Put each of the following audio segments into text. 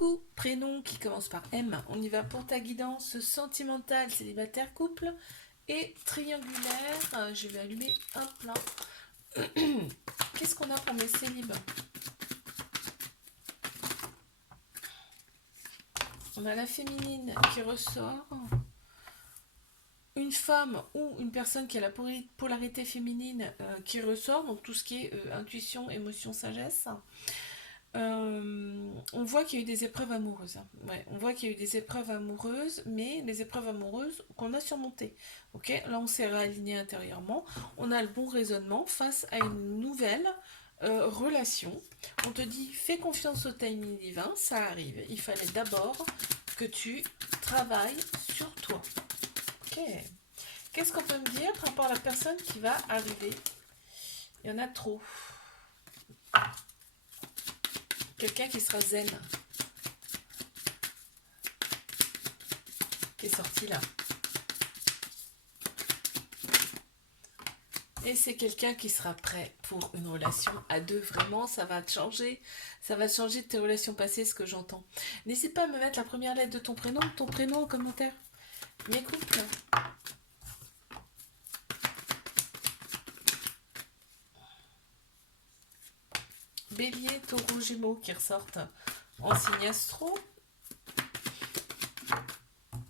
Coucou, prénom qui commence par M. On y va pour ta guidance sentimentale, célibataire, couple et triangulaire. Je vais allumer un plein. Qu'est-ce qu'on a pour mes célibes? On a la féminine qui ressort. Une femme ou une personne qui a la polarité féminine qui ressort. Donc tout ce qui est intuition, émotion, sagesse. On voit qu'il y a eu des épreuves amoureuses. Ouais, on voit qu'il y a eu des épreuves amoureuses, mais des épreuves amoureuses qu'on a surmontées. Ok, là on s'est réaligné intérieurement. On a le bon raisonnement face à une nouvelle relation. On te dit fais confiance au timing divin, ça arrive. Il fallait d'abord que tu travailles sur toi. Ok. Qu'est-ce qu'on peut me dire par rapport à la personne qui va arriver? Il y en a trop. Quelqu'un qui sera zen. Qui est sorti là. Et c'est quelqu'un qui sera prêt pour une relation à deux. Vraiment, ça va te changer. Ça va changer de tes relations passées, ce que j'entends. N'hésite pas à me mettre la première lettre de ton prénom en commentaire. Mes couples. Bélier, taureau, gémeaux qui ressortent en signe astro.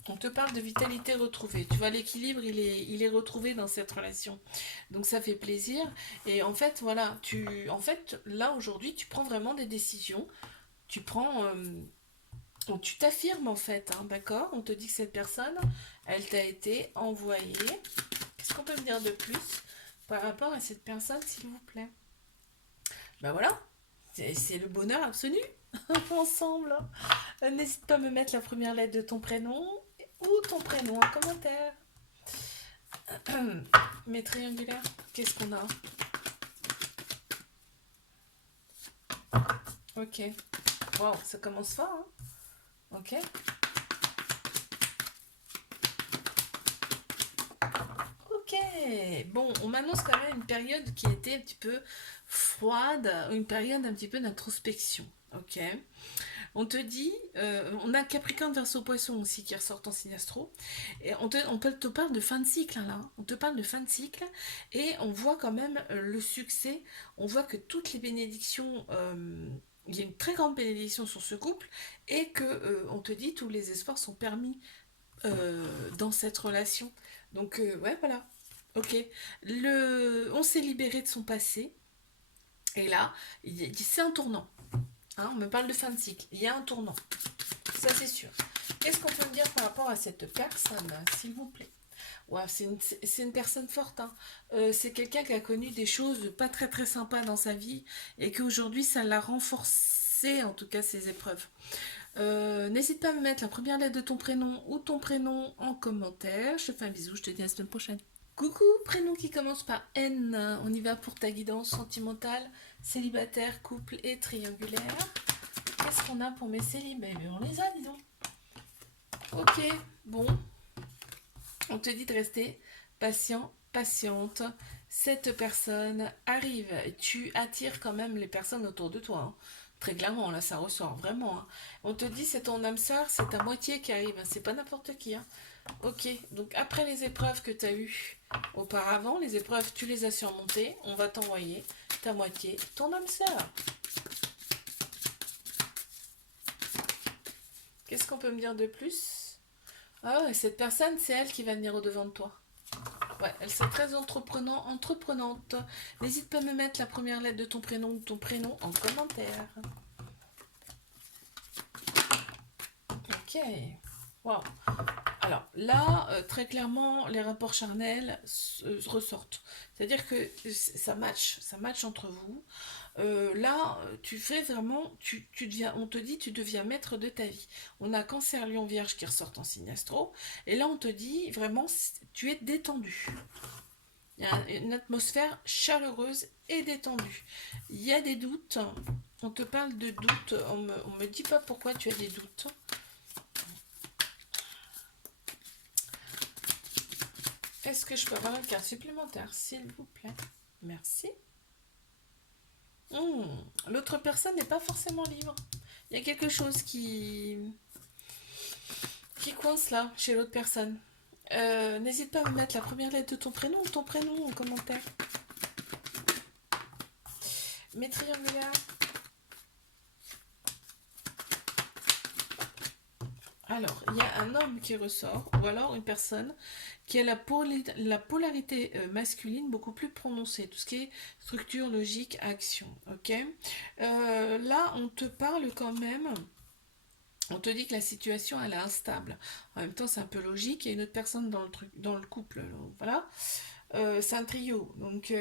On te parle de vitalité retrouvée. Tu vois, l'équilibre, il est retrouvé dans cette relation. Donc ça fait plaisir. Et en fait, voilà, là aujourd'hui, tu prends vraiment des décisions. Tu prends, tu t'affirmes en fait, hein, d'accord? On te dit que cette personne, elle t'a été envoyée. Qu'est-ce qu'on peut me dire de plus par rapport à cette personne, s'il vous plaît? Ben voilà, c'est le bonheur absolu ensemble. N'hésite pas à me mettre la première lettre de ton prénom ou ton prénom en commentaire. Mes triangulaires, qu'est-ce qu'on a? Ok. Wow, ça commence fort, hein? Ok. Ok. Bon, on m'annonce quand même une période qui était un petit peu froide, une période un petit peu d'introspection. Ok. On te dit, on a Capricorne, Verseau, Poisson aussi qui ressortent en signe astro. Et on te parle de fin de cycle, hein, là. On te parle de fin de cycle et on voit quand même le succès. On voit que toutes les bénédictions, il y a une très grande bénédiction sur ce couple et que on te dit tous les espoirs sont permis dans cette relation. Donc ouais, voilà. Ok. On s'est libéré de son passé et là, c'est un tournant. Hein, on me parle de fin de cycle. Il y a un tournant. Ça, c'est sûr. Qu'est-ce qu'on peut me dire par rapport à cette personne, s'il vous plaît? Ouais, c'est une personne forte. Hein. C'est quelqu'un qui a connu des choses pas très très sympas dans sa vie et qu'aujourd'hui, ça l'a renforcé, en tout cas, ses épreuves. N'hésite pas à me mettre la première lettre de ton prénom ou ton prénom en commentaire. Je te fais un bisou, je te dis à la semaine prochaine. Coucou, prénom qui commence par N. On y va pour ta guidance sentimentale, célibataire, couple et triangulaire. Qu'est-ce qu'on a pour mes célibes? On les a, dis donc. Ok, bon. On te dit de rester patient, patiente. Cette personne arrive. Tu attires quand même les personnes autour de toi. Hein. Très clairement, là, ça ressort vraiment. Hein. On te dit c'est ton âme sœur, c'est ta moitié qui arrive. C'est pas n'importe qui. Hein. Ok, donc après les épreuves que tu as eues auparavant, les épreuves, tu les as surmontées. On va t'envoyer ta moitié, ton âme sœur. Qu'est-ce qu'on peut me dire de plus? Ah ouais, cette personne, c'est elle qui va venir au-devant de toi. Ouais, elle c'est très entreprenante. N'hésite pas à me mettre la première lettre de ton prénom ou ton prénom en commentaire. Ok. Wow. Alors là, très clairement, les rapports charnels ressortent. C'est-à-dire que ça match entre vous. Là, tu fais vraiment, on te dit, tu deviens maître de ta vie. On a Cancer, Lion, Vierge qui ressortent en signe astro. Et là, on te dit vraiment, tu es détendu. Il y a une atmosphère chaleureuse et détendue. Il y a des doutes. On te parle de doutes. On me dit pas pourquoi tu as des doutes. Est-ce que je peux avoir une carte supplémentaire, s'il vous plaît? Merci. L'autre personne n'est pas forcément libre. Il y a quelque chose qui coince là, chez l'autre personne. N'hésite pas à me mettre la première lettre de ton prénom ou ton prénom en commentaire. Mes triangulaires. Alors, il y a un homme qui ressort, ou alors une personne qui a la polarité masculine beaucoup plus prononcée, tout ce qui est structure, logique, action, ok. Là, on te parle quand même, on te dit que la situation, elle est instable. En même temps, c'est un peu logique, il y a une autre personne dans le, truc, dans le couple, donc voilà. C'est un trio, donc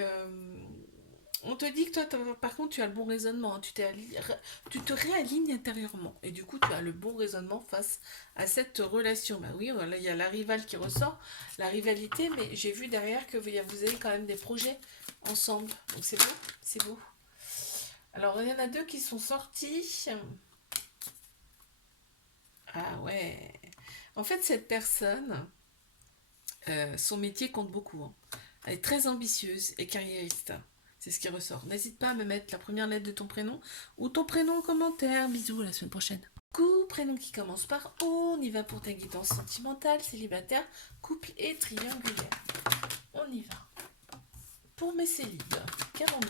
on te dit que toi, par contre, tu as le bon raisonnement, hein. Tu te réalignes intérieurement. Et du coup, tu as le bon raisonnement face à cette relation. Bah oui, voilà, il y a la rivale qui ressort, la rivalité, mais j'ai vu derrière que vous avez quand même des projets ensemble. Donc c'est beau, c'est beau. Alors, il y en a deux qui sont sortis. Ah ouais. En fait, cette personne, son métier compte beaucoup, hein. Elle est très ambitieuse et carriériste. C'est ce qui ressort. N'hésite pas à me mettre la première lettre de ton prénom ou ton prénom en commentaire. Bisous, à la semaine prochaine. Coucou, prénom qui commence par O. On y va pour ta guidance sentimentale, célibataire, couple et triangulaire. On y va. Pour mes célibes, qu'avons-nous?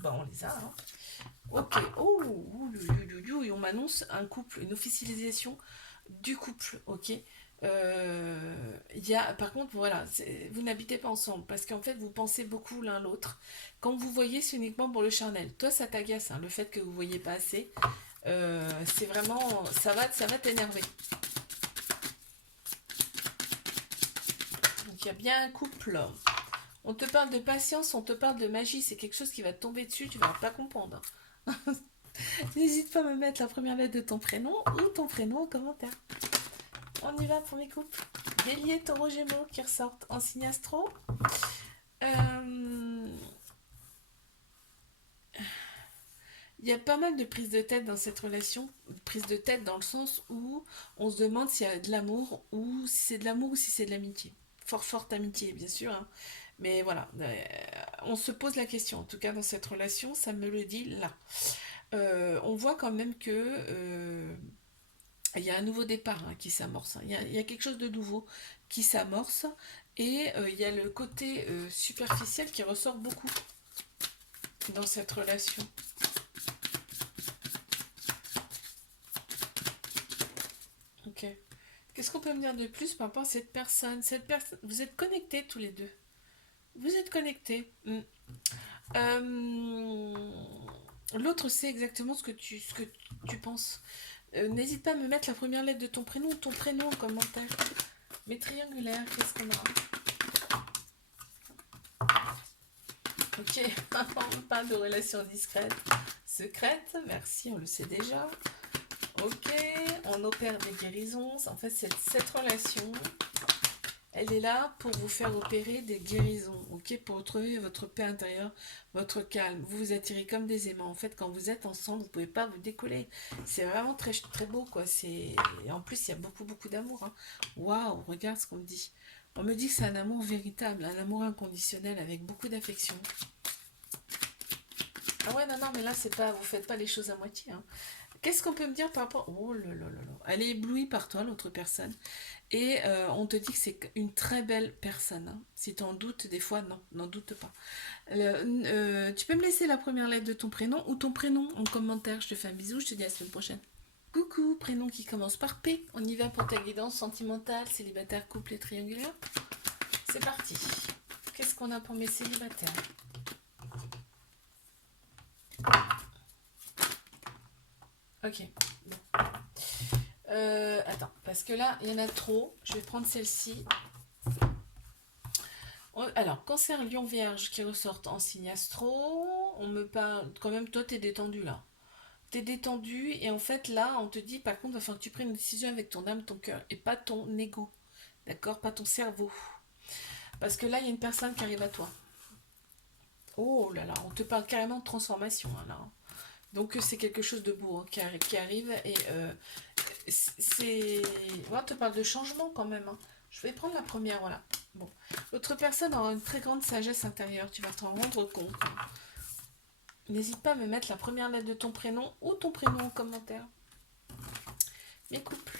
Bah on les a, hein. Ok. Et on m'annonce un couple, une officialisation du couple, ok. Par contre, voilà, vous n'habitez pas ensemble parce qu'en fait, vous pensez beaucoup l'un l'autre. Quand vous voyez, c'est uniquement pour le charnel. Toi, ça t'agace, hein, le fait que vous voyez pas assez. C'est vraiment, ça va t'énerver. Donc, il y a bien un couple. On te parle de patience, on te parle de magie. C'est quelque chose qui va te tomber dessus, tu vas pas comprendre. N'hésite pas à me mettre la première lettre de ton prénom ou ton prénom en commentaire. On y va pour mes couples. Bélier, taureau, gémeaux qui ressortent en signe astro. Il y a pas mal de prises de tête dans cette relation. Prise de tête dans le sens où on se demande s'il y a de l'amour ou si c'est de l'amour ou si c'est de l'amitié. Forte amitié, bien sûr, hein. Mais voilà, on se pose la question. En tout cas, dans cette relation, ça me le dit là. On voit quand même que il y a un nouveau départ, hein, qui s'amorce, hein. Il y a quelque chose de nouveau qui s'amorce. Et il y a le côté superficiel qui ressort beaucoup dans cette relation. Ok. Qu'est-ce qu'on peut me dire de plus par rapport à cette personne? Vous êtes connectés tous les deux. Vous êtes connectés. Euh, L'autre sait exactement ce que tu penses. N'hésite pas à me mettre la première lettre de ton prénom ou ton prénom en commentaire. Mes triangulaires, qu'est-ce qu'on a? Ok, pas de relation discrète. Secrète, merci, on le sait déjà. Ok, on opère des guérisons. En fait, cette relation, elle est là pour vous faire opérer des guérisons, ok, pour retrouver votre paix intérieure, votre calme. Vous vous attirez comme des aimants. En fait, quand vous êtes ensemble, vous ne pouvez pas vous décoller. C'est vraiment très, très beau, quoi. Et en plus, il y a beaucoup, beaucoup d'amour, hein. Waouh, regarde ce qu'on me dit. On me dit que c'est un amour véritable, un amour inconditionnel avec beaucoup d'affection. Ah ouais, non, mais là, c'est pas, vous faites pas les choses à moitié, hein. Qu'est-ce qu'on peut me dire par rapport... Oh là là là là. Elle est éblouie par toi, l'autre personne. Et on te dit que c'est une très belle personne, hein. Si tu en doutes, des fois, non, n'en doute pas. Tu peux me laisser la première lettre de ton prénom ou ton prénom en commentaire. Je te fais un bisou, je te dis à la semaine prochaine. Coucou, prénom qui commence par P. On y va pour ta guidance sentimentale, célibataire, couple et triangulaire. C'est parti. Qu'est-ce qu'on a pour mes célibataires? Ok, bon. Attends, parce que là, il y en a trop. Je vais prendre celle-ci. Alors, cancer, lion, vierge qui ressortent en signe astro. On me parle. Quand même, toi, t'es détendu là. T'es détendu et en fait, là, on te dit par contre, il va falloir que tu prennes une décision avec ton âme, ton cœur et pas ton ego. D'accord? Pas ton cerveau. Parce que là, il y a une personne qui arrive à toi. Oh là là, on te parle carrément de transformation, hein, là. Donc, c'est quelque chose de beau, hein, qui arrive et c'est. Ouais, on te parle de changement quand même, hein. Je vais prendre la première, voilà. Bon. L'autre personne aura une très grande sagesse intérieure, tu vas t'en rendre compte, hein. N'hésite pas à me mettre la première lettre de ton prénom ou ton prénom en commentaire. Mes couples.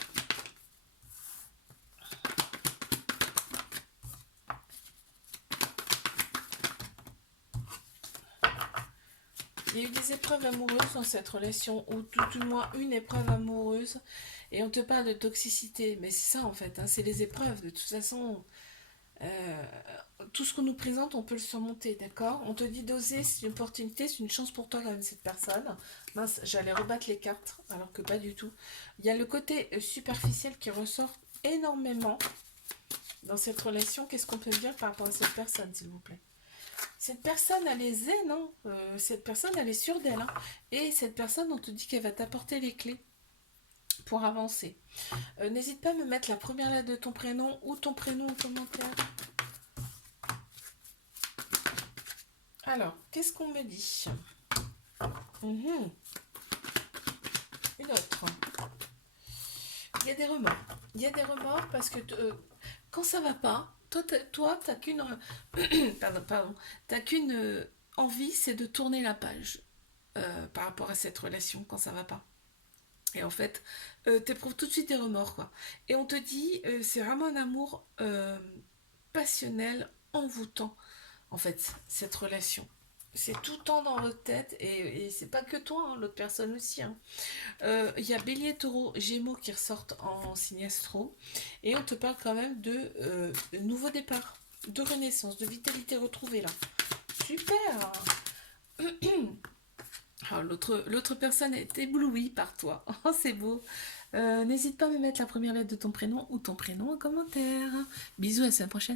Il y a eu des épreuves amoureuses dans cette relation, ou tout du moins une épreuve amoureuse, et on te parle de toxicité. Mais c'est ça en fait, hein, c'est les épreuves. De toute façon, euh, tout ce qu'on nous présente, on peut le surmonter, d'accord? On te dit d'oser, c'est une opportunité, c'est une chance pour toi quand même, cette personne. Mince, j'allais rebattre les cartes, alors que pas du tout. Il y a le côté superficiel qui ressort énormément dans cette relation. Qu'est-ce qu'on peut dire par rapport à cette personne, s'il vous plaît? Cette personne, elle est zen, hein. Cette personne, elle est sûre d'elle, hein. Et cette personne, on te dit qu'elle va t'apporter les clés pour avancer. N'hésite pas à me mettre la première lettre de ton prénom ou ton prénom en commentaire. Alors, qu'est-ce qu'on me dit? Mhm. Une autre. Il y a des remords. Il y a des remords parce que quand ça va pas, toi, t'as qu'une pardon, t'as qu'une envie, c'est de tourner la page par rapport à cette relation quand ça va pas. Et en fait, t'éprouves tout de suite des remords, quoi. Et on te dit, c'est vraiment un amour passionnel, envoûtant, en fait, cette relation. C'est tout le temps dans votre tête, et c'est pas que toi, hein, l'autre personne aussi, hein. Il y a Bélier, Taureau, Gémeaux qui ressortent en signe astro, et on te parle quand même de nouveau départ, de renaissance, de vitalité retrouvée, là. Super. Oh, l'autre personne est éblouie par toi. Oh, c'est beau. N'hésite pas à me mettre la première lettre de ton prénom ou ton prénom en commentaire. Bisous, à la semaine prochaine.